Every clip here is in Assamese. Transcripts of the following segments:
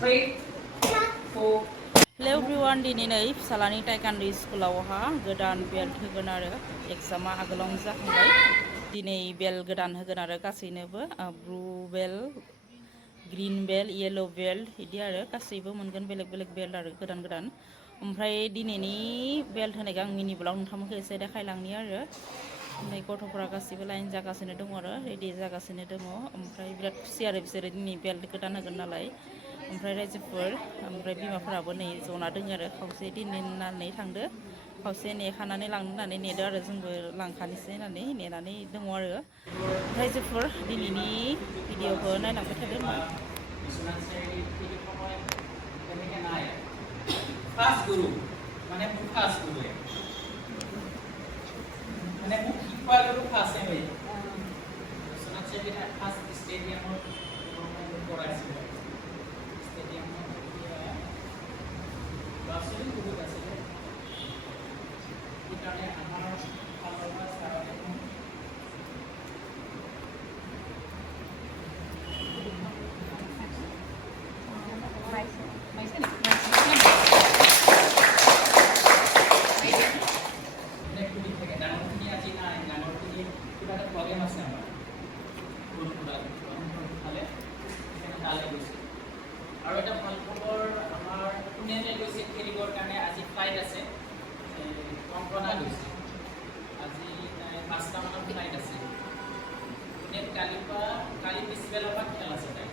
Hello everyone, दिनै नै फिसालानि टाइकान्डु स्कुलावहा गोदान बेल्ट होगोन आरो एग्जामा आगोलावनो जाखांबाय। दिनै बेल्ट गोदान होगोन आरो गासैनोबो blue belt, green belt, yellow belt बिदि आरो गासैबो मोनगोन बेलेग बेलेग बेल्ट आरो गोदान गोदान। ओमफ्राय दिनैनि बेल्ट होनायखौ आं मिनि ब्लग नोंथांमोनखौ एसे देखायलांनि आरो नै गथ'फोरा गासैबो लाइन जागासिनो दङ आरो रेडि जागासिनो दङ। ओमफ्राय बिराद खुसि आरो बिसोरो दिनै बेल्ट गोदान होगोन नालाय। ओमफ्राय रायजोफोर ओमफ्राय बिमाफोराबो नै जना दङ आरो खावसे दिननानै थांदो, खावसे नेखानानै लांनो होननानै नेदो आरो जोंबो लांखानोसै होननानै नेनानै दङ आरो रायजोफोर। दिनैनि भिडिअखौ नायलांबाय थादो होनबा। Fast guru, মানে খুব fast guru মানে খুব শিকোৱা গৰু fast হয়। বিশ্বনাথ চাৰিআলিত ফাৰ্ষ্ট ষ্টেডিয়ামত কৰাইছিল। ষ্টেডিয়ামত ল'ৰা-ছোৱালী বহুত আছিলে, সেইকাৰণে আমাৰ ফালৰ পৰা ছাৰহঁতে আৰু এটা ভাল খবৰ আমাৰ পুনেলৈ গৈছে খেলিবৰ কাৰণে। আজি ফ্লাইট আছে, কংকনা গৈছে আজি 5টা মানত ফ্লাইট আছে। পুনেত কালি পিছবেলাৰ পৰা খেল আছে তাই।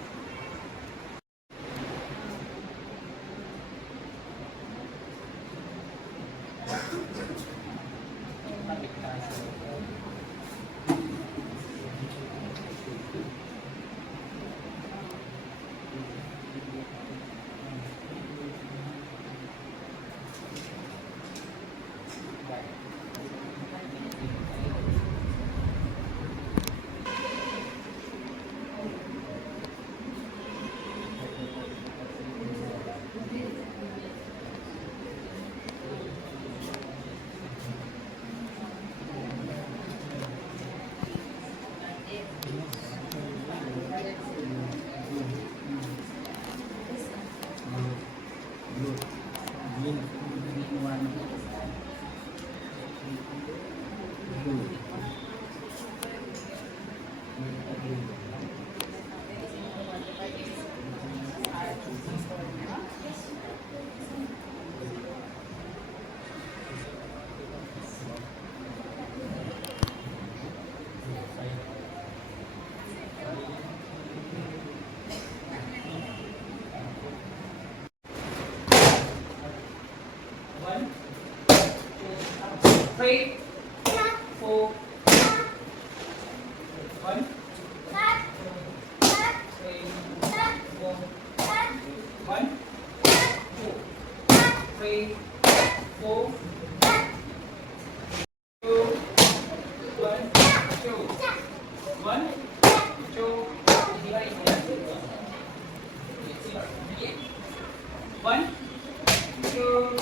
Three, four, one, three, four, one, two, three, four, two, one, two, one, two, one, two.